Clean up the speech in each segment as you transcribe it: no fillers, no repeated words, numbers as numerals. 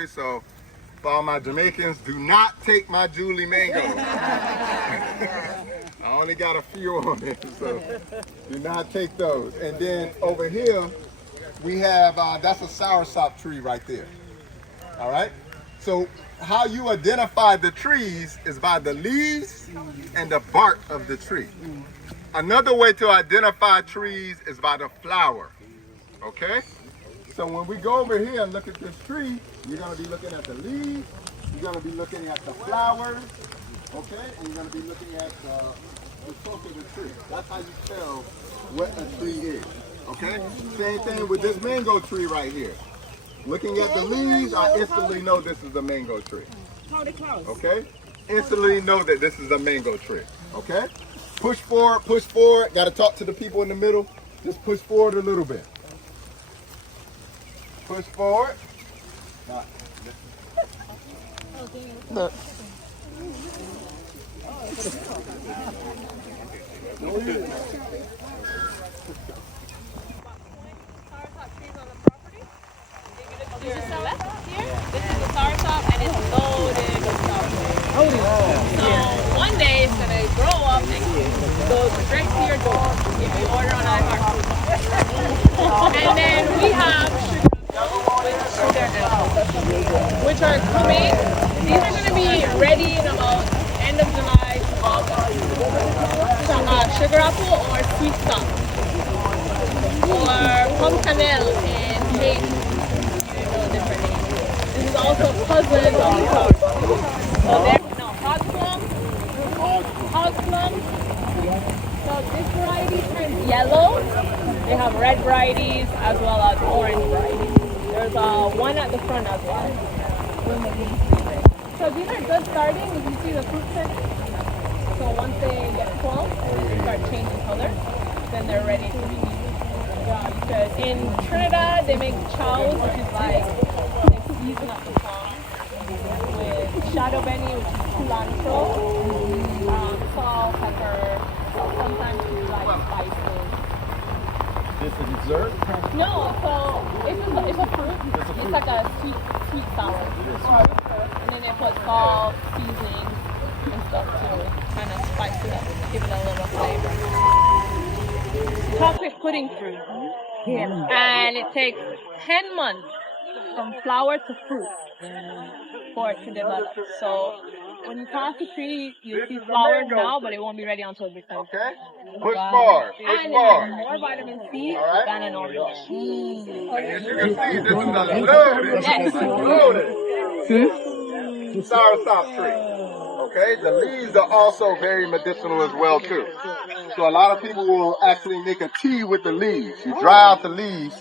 Joey, so for all my Jamaicans, do not take my Julie mango. I only got a few on it, so do not take those. And then over here, we have, that's a soursop tree right there. All right? So how you identify the trees is by the leaves and the bark of the tree. Another way to identify trees is by the flower. Okay? So when we go over here and look at this tree, you're going to be looking at the leaves, you're going to be looking at the flowers, okay? And you're going to be looking at the trunk of the tree. That's how you tell what a tree is, okay? Same thing with this mango tree right here. Looking at the leaves, I instantly know this is a mango tree. Okay? Instantly know that this is a mango tree. Okay? Push forward, push forward. Got to talk to the people in the middle. Just push forward a little bit. Push forward. Look. This is the left here. This is the soursop, and it's loaded with soursop. So one day it's gonna grow up and go straight to your door if you order on iHeart. And then we have sugar apples, which are coming. These are gonna be ready in about end of July to August. Sugar apple or sweet stop, or pumpkinelle and cake. Different names. This is also cousin of the flower. So there, no, hog plum. So this variety turns yellow. They have red varieties as well as orange varieties. There's one at the front as well. So these are good starting. If you see the fruit turning. So once they get full, they start changing color. Then they're ready to be eaten. Because in Trinidad they make chows, which is like they season up the song with shadow benny, which is cilantro, salt, pepper, sometimes we like spices. This is dessert? No, so it's a fruit. It's like a sweet sour fruit. And then they put salt, seasoning, and stuff to kind of spice it up, give it a little flavor. Chocolate pudding fruit. And it takes 10 months from flower to fruit for it to develop. So when you cross the tree, you'll see flowers now, but it won't be ready until it becomes. Okay? Push forward. Push And it forward. has more vitamin C than an orange. As you can see, this is a loaded soursop tree. Okay, the leaves are also very medicinal as well too. So a lot of people will actually make a tea with the leaves. You dry out the leaves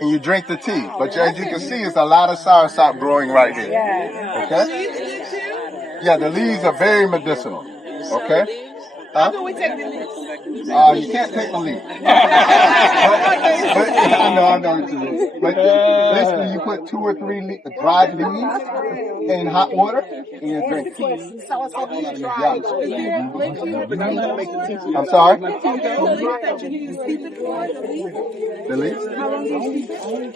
and you drink the tea. But as you can see, it's a lot of soursop growing right here. Okay? Yeah, the leaves are very medicinal. Okay? Huh? How can we take the leaves? You can't take the leaf. but, I know what you mean. But basically, you put 2 or 3 dried leaves in hot water and you drink. I'm sorry? The leaves?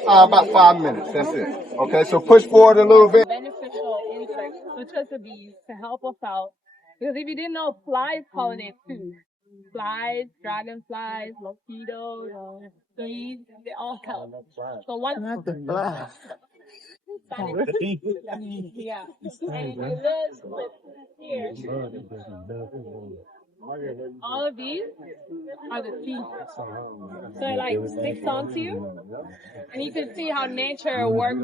About 5 minutes, that's it. Okay, so push forward a little bit. Beneficial insects, such as the bees, to help us out. Because if you didn't know, flies pollinate too. Flies, dragonflies, mosquitoes, bees, they all help. So once Not the flies. yeah, and if you look here, all of these are the seeds. So it like sticks onto you, and you can see how nature works,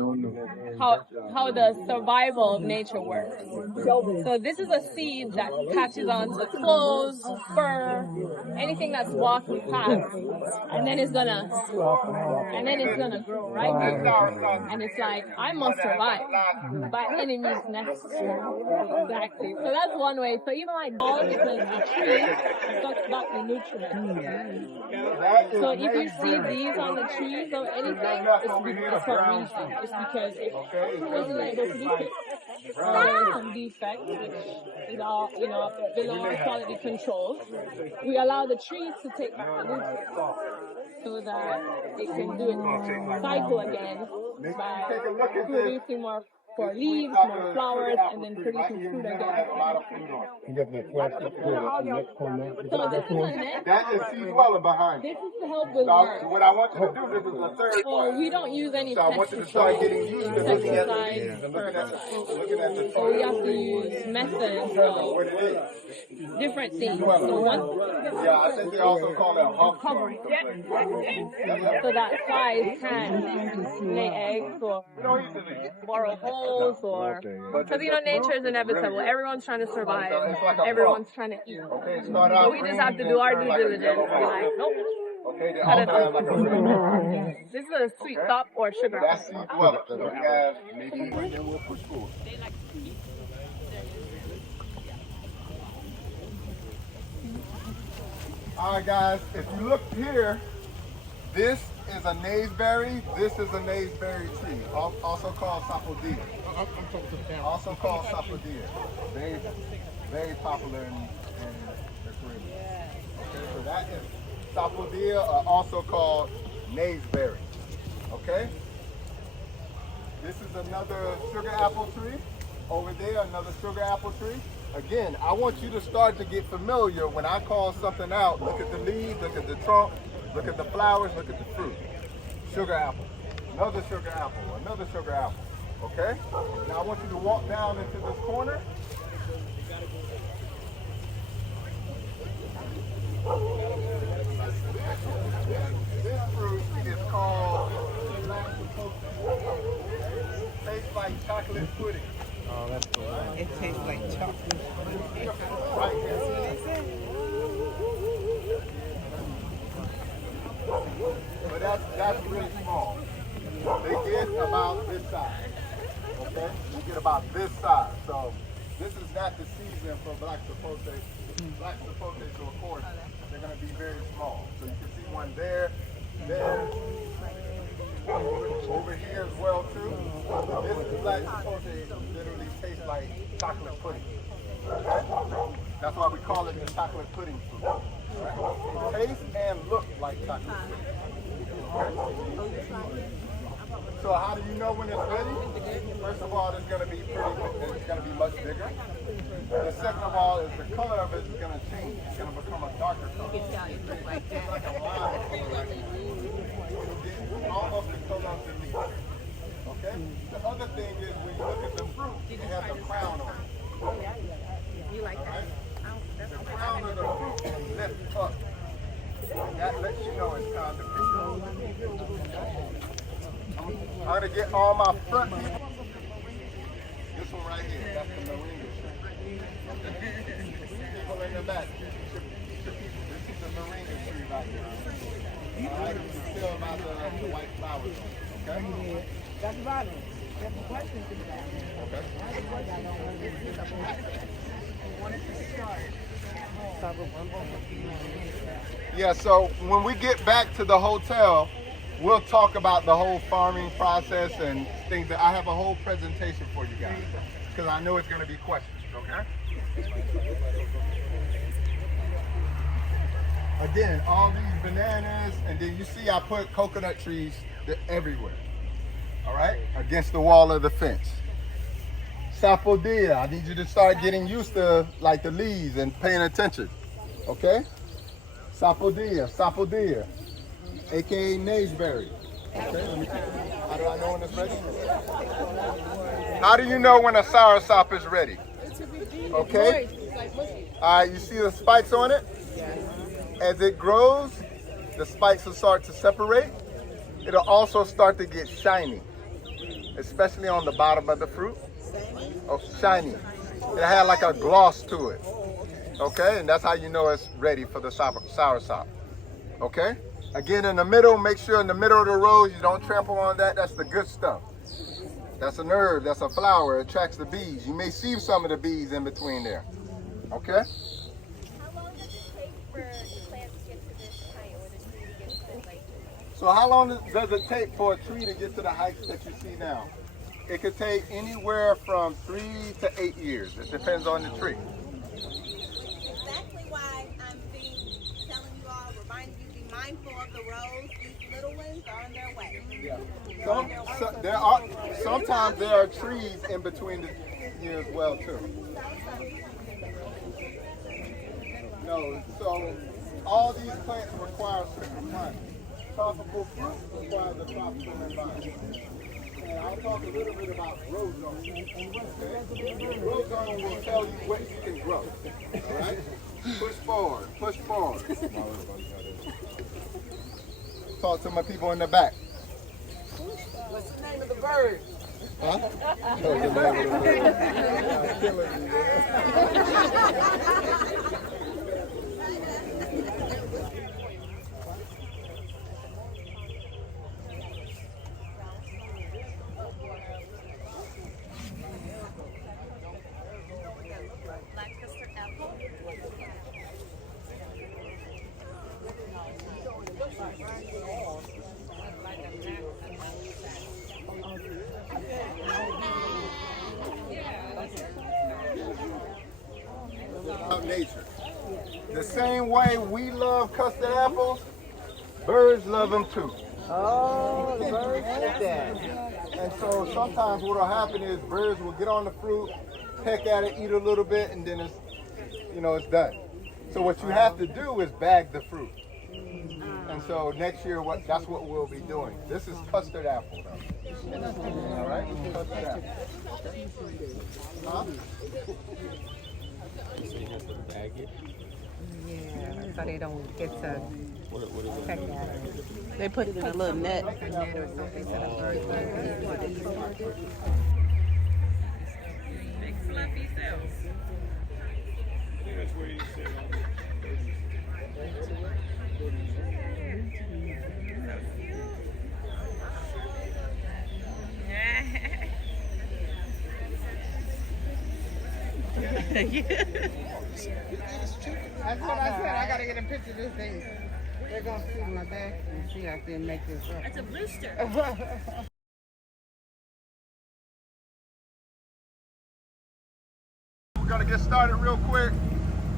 how the survival of nature works. So this is a seed that catches onto clothes, fur, anything that's walking past, and then it's gonna grow right here. And it's like, I must survive by any means necessary. Exactly. So that's one way. So even like all because the tree sucks back the nutrients. So if you see these on the trees or anything, it's for a reason. It's because if it wasn't able to be picked, some defect, which is all, below our quality control, we allow the trees to take back the nutrients so that it can do its cycle again by producing more for leaves, more flowers, and then producing fruit again. So this is a net. That is seed dweller behind This you. is to help with So worms. what I want you to do, this is the third Oh, part. we don't use any So I want you to start getting used to looking at the leaves and looking at the fruit, looking at the So we have to use methods what of it is. different things. So one, Yeah, I think they also call it hump covering. cover. So that flies can lay eggs or borrow holes or because nature is inevitable. Everyone's trying to survive. Everyone's trying to eat. Okay, start So out we just have to do our due diligence. Be like, nope. Okay, they Cut it also have off. like a ring. This is a sweet top or sugar. That's seed dweller. So we have maybe and then we'll push forward. Alright guys, if you look here, this is a naseberry, this is a naseberry tree, also called sapodilla. Also called sapodilla. Very, very popular in the Caribbean. Okay, so that is sapodilla, also called naseberry. Okay? This is another sugar apple tree. Over there, another sugar apple tree. Again, I want you to start to get familiar. When I call something out, look at the leaves, look at the trunk, look at the flowers, look at the fruit. Sugar apple, another sugar apple, another sugar apple. Okay? Now I want you to walk down into this corner. This fruit is called tastes like chocolate pudding. Oh, that's cool. It tastes like chocolate. Right here. But that's really small. They get about this size. Okay? They get about this size. So this is not the season for black sapote. Black sapote, so of course they're going to be very small. So you can see one there, there, over here as well too. This is black sapote literally tastes like chocolate pudding. Okay? That's why we call it the chocolate pudding fruit. Right? It tastes and looks like chocolate pudding. Okay? So how do you know when it's ready? First of all, it's going to be much bigger. The second of all is the color of it is going to change. It's going to become a darker color. It's like a lime color right now. It'll get almost the color of the leaf. Okay? The other thing is when you look at the fruit, it has a crown on it. You like that? The crown of the fruit lifts up. That lets you know it's time to pick it. I'm going to get all my front people. This one right here, that's the moringa tree. People in the back. This is the moringa tree right here. All right, you can tell about the white flowers on it, okay? That's about it. That's the question to that. Okay. Yeah, so when we get back to the hotel, we'll talk about the whole farming process and things. That I have a whole presentation for you guys because I know it's going to be questions, okay? Again, all these bananas, and then you see I put coconut trees everywhere, all right, against the wall of the fence. Sapodilla, I need you to start getting used to like the leaves and paying attention, okay? Sapodilla, sapodilla, aka naseberry. Okay, let me see. How do I know when it's ready? How do you know when a soursop is ready? Okay. All right, you see the spikes on it? As it grows, the spikes will start to separate. It'll also start to get shiny, especially on the bottom of the fruit. Oh, shiny. It had like a gloss to it. Okay, and that's how you know it's ready for the soursop. Okay? Again, in the middle, make sure in the middle of the rows you don't trample on that. That's the good stuff. That's an herb, that's a flower, it attracts the bees. You may see some of the bees in between there. Okay? How long does it take for the plant to get to this height or the tree to get to this height? So how long does it take for a tree to get to the heights that you see now? It could take anywhere from 3 to 8 years. It depends on the tree. Exactly why I'm telling you all, reminding you, be mindful of the rows. These little ones are on their way. Yeah. Sometimes there are trees in between the here as well too. No, so all these plants require certain climate. Tropical fruit requires a tropical environment. And I'll talk a little bit about grow zone. Okay? Grow zone will tell you what you can grow. All right? Push forward, push forward. Talk to my people in the back. What's the name of the bird? Huh? No, the name of the bird. Killing me there. Black custard apple. Of nature. The same way we love custard apples, birds love them too. Oh, the bird like that. And so sometimes what will happen is birds will get on the fruit, peck at it, eat a little bit, and then it's done. So what you have to do is bag the fruit. And so next year, that's what we'll be doing. This is custard apple, though. All right, custard apple. Okay. Huh? Yeah, so they don't get to peck at it. They put it in a little net. Like a net or something so the birds don't eat it. Big fluffy cells. That's what I said. I gotta get a picture of this thing. They're gonna sit in my back and see I can make this up. That's a rooster. We're gonna get started real quick.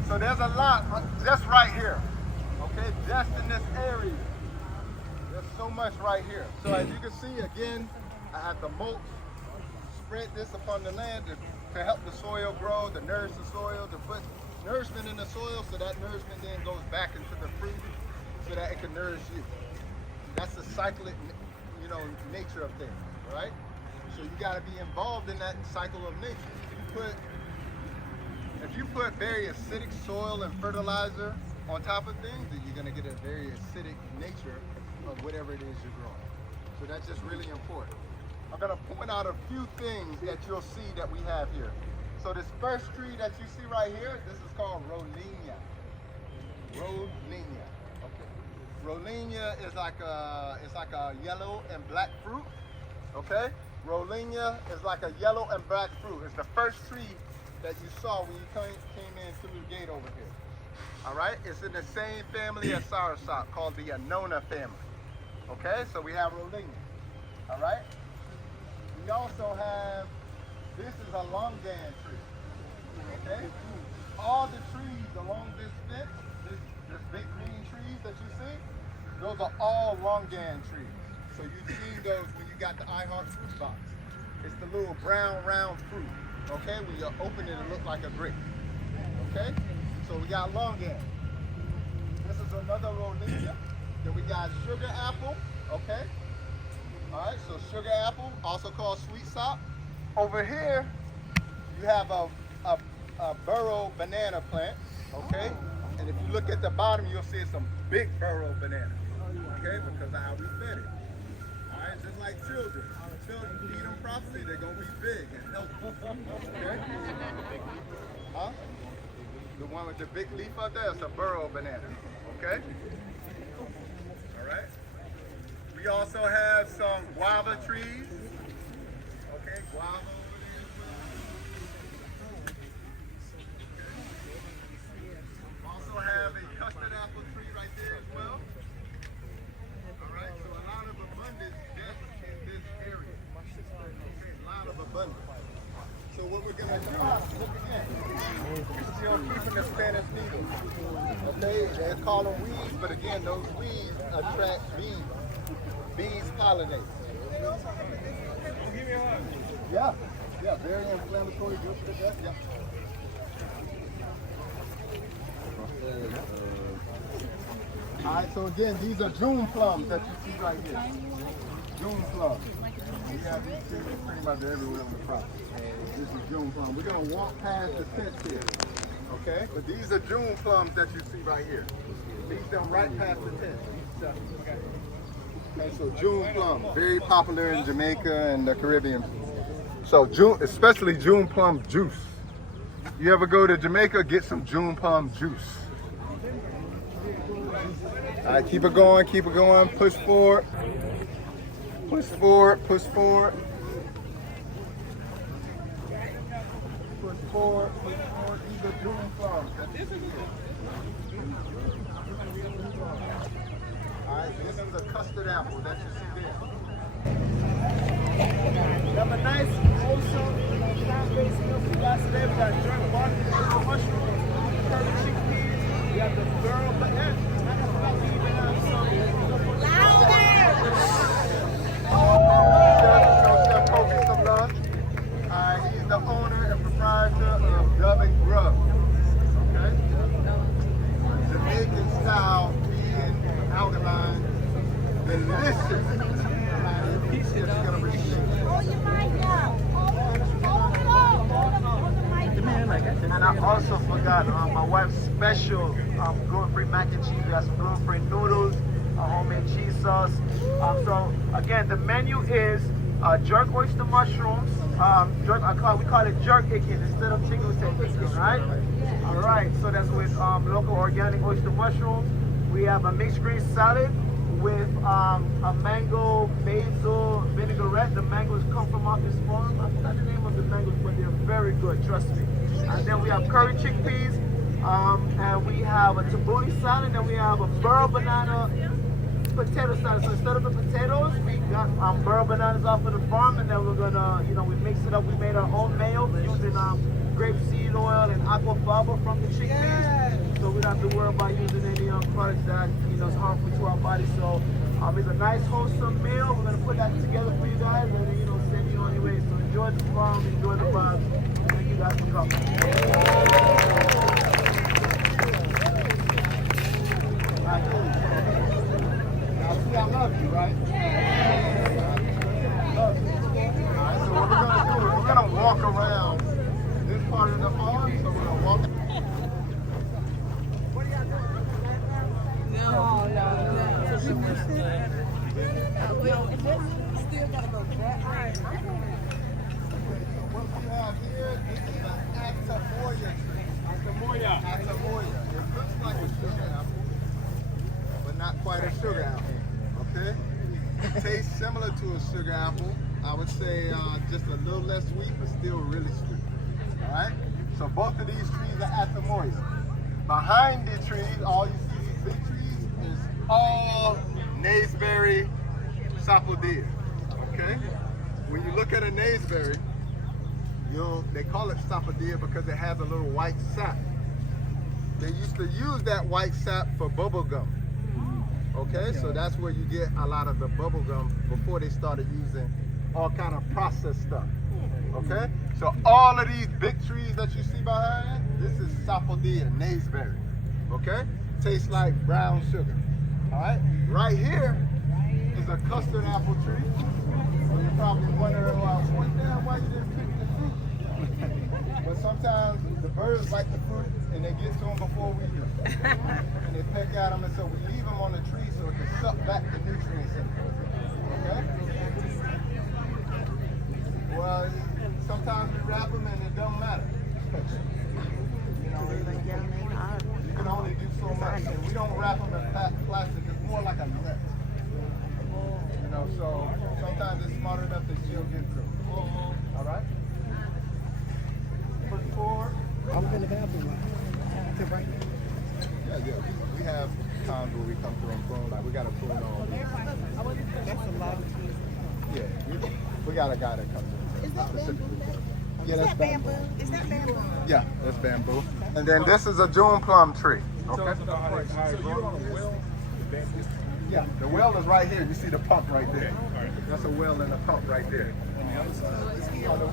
So there's a lot just right here. Okay, just in this area. There's so much right here. So as you can see, again, I have the mulch, spread this upon the land to help the soil grow, to nourish the soil, to put nourishment in the soil so that nourishment then goes back into the fruit so that it can nourish you. That's the cyclic, nature of things, right? So you gotta be involved in that cycle of nature. If you put very acidic soil and fertilizer on top of things, then you're gonna get a very acidic nature of whatever it is you're growing. So that's just really important. I'm gonna point out a few things that you'll see that we have here. So this first tree that you see right here, this is called Rollinia. Rollinia. Okay. Rollinia is like a yellow and black fruit. Okay. Rollinia is like a yellow and black fruit. It's the first tree that you saw when you came in through the gate over here. All right. It's in the same family as soursop, called the Annona family. Okay. So we have Rollinia. All right. We also have, this is a longan tree, okay? All the trees along this fence, this big green trees that you see, those are all longan trees. So you've seen those when you got the iHeart fruit box. It's the little brown round fruit, okay? When you open it, it looks like a brick, okay? So we got longan. This is another Rollinia. Then we got sugar apple, okay? All right, so sugar apple, also called sweet sop. Over here, you have a burro banana plant, okay? And if you look at the bottom, you'll see some big burro bananas, okay? Because of how we fed it. All right, just like children. Until you feed them properly, they're gonna be big and healthy, okay? Huh? The one with the big leaf up there is a burro banana, okay? All right. We also have some guava trees. Okay, guava over there as well. Also have a custard apple tree right there as well. All right, so a lot of abundance just in this area. Okay, a lot of abundance. So what we're gonna do, look again. Still keeping the Spanish needles. Okay, they call them weeds, but again, those weeds attract bees. Bees pollinate. Yeah, yeah, very inflammatory, good for the gut. Yeah. All right, so again, these are June plums that you see right here. June plums. We have these trees pretty much everywhere on the property. This is June plum. We're gonna walk past the fence here, okay? But these are June plums that you see right here. These them right past the tent. Okay, so June plum, very popular in Jamaica and the Caribbean. So June, especially June plum juice. You ever go to Jamaica, get some June plum juice. All right, keep it going, push forward. Push forward, push forward. Push forward, push forward. These are June plums. All right, this is a custard apple that you see there. We have a nice, wholesome, plant-based meal for you guys today. We got jerk barbecue mushrooms, curry chickpeas. We have the burro banana. We even have some. Chef Kobe some love. He's the owner and proprietor of Dub and Grub. Okay? Jamaican style vegan alkaline. Delicious. It's gonna be Hold your mic up. Hold it up. Hold the mic. And I also forgot my wife's special gluten-free mac and cheese. We got some gluten-free noodles, homemade cheese sauce. So again, the menu is jerk oyster mushrooms. We call it jerk chicken instead of chicken. We say chicken, right? All right. So that's with local organic oyster mushrooms. We have a mixed green salad with a mango basil vinaigrette. The mangoes come from off this farm. I forgot the name of the mangoes, but they're very good, trust me. And then we have curry chickpeas, and we have a tabbouleh salad, and we have a burro banana potato salad. So instead of the potatoes, we got burro bananas off of the farm, and then we're gonna, we mix it up. We made our own mayo using grapeseed oil and aquafaba from the chickpeas. So we don't have to worry about using any products that is harmful to our body. So it's a nice wholesome meal. We're gonna put that together for you guys, and then send you on your way. So enjoy the farm, enjoy the vibes. Thank you guys for coming. I love you, right? Love you. All right, so what we're gonna do is we're gonna walk around this part of the farm. So we're gonna walk. What we have here, this is an Atamoya tree. Atamoya. It looks like a sugar apple, but not quite a sugar apple. Okay? It tastes similar to a sugar apple. I would say just a little less sweet, but still really sweet. All right? So both of these trees are Atamoya. Behind the trees, all you see these big trees is all naseberry sapodilla. Okay? When you look at a naseberry, they call it sapodilla because it has a little white sap. They used to use that white sap for bubble gum. Okay, so that's where you get a lot of the bubble gum before they started using all kind of processed stuff. Okay, so all of these big trees that you see behind, this is sapodilla, naseberry. Okay, tastes like brown sugar. All right, right here is a custard apple tree. So you're probably wondering, well, why you didn't pick the fruit? But sometimes the birds like the fruit and they get to them before we do. And they peck at them, and so we leave them on the tree so it can suck back the nutrients in them. Okay? Well, sometimes we wrap them and it don't matter. You can only do so much. And we don't wrap them in plastic. It's more like a net. So sometimes it's smart enough that you'll get through. All right? Push forward. I'm in the bathroom. Yeah. We have times where we come through and prune. Like we got to prune all these. That's a lot of trees. Yeah, we got a guy that comes in. Is that bamboo? Yeah, that's bamboo. Is that bamboo? Yeah, that's bamboo. And then this is a June plum tree. Okay. So you're on a well, bamboo? Yeah, the well is right here. You see the pump right there. That's a well and a pump right there.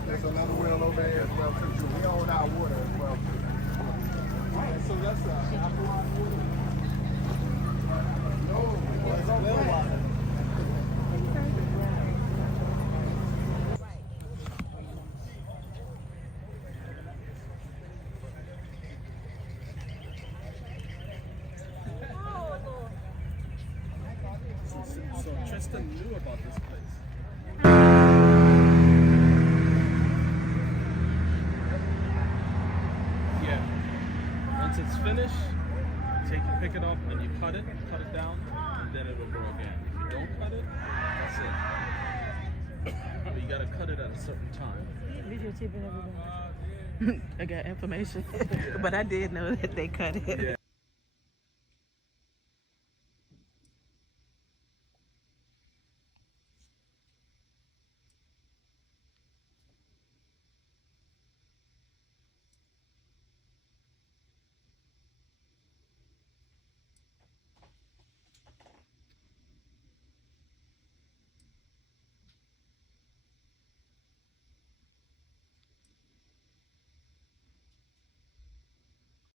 There's another well over there as well too. So we own our water as well too. All right, so that's aqua water. No, it's well water. So Tristan knew about this place. Yeah. Once it's finished, pick it up and you cut it down, and then it'll grow again. If you don't cut it, that's it. But you gotta cut it at a certain time. I got information, but I did know that they cut it. Yeah.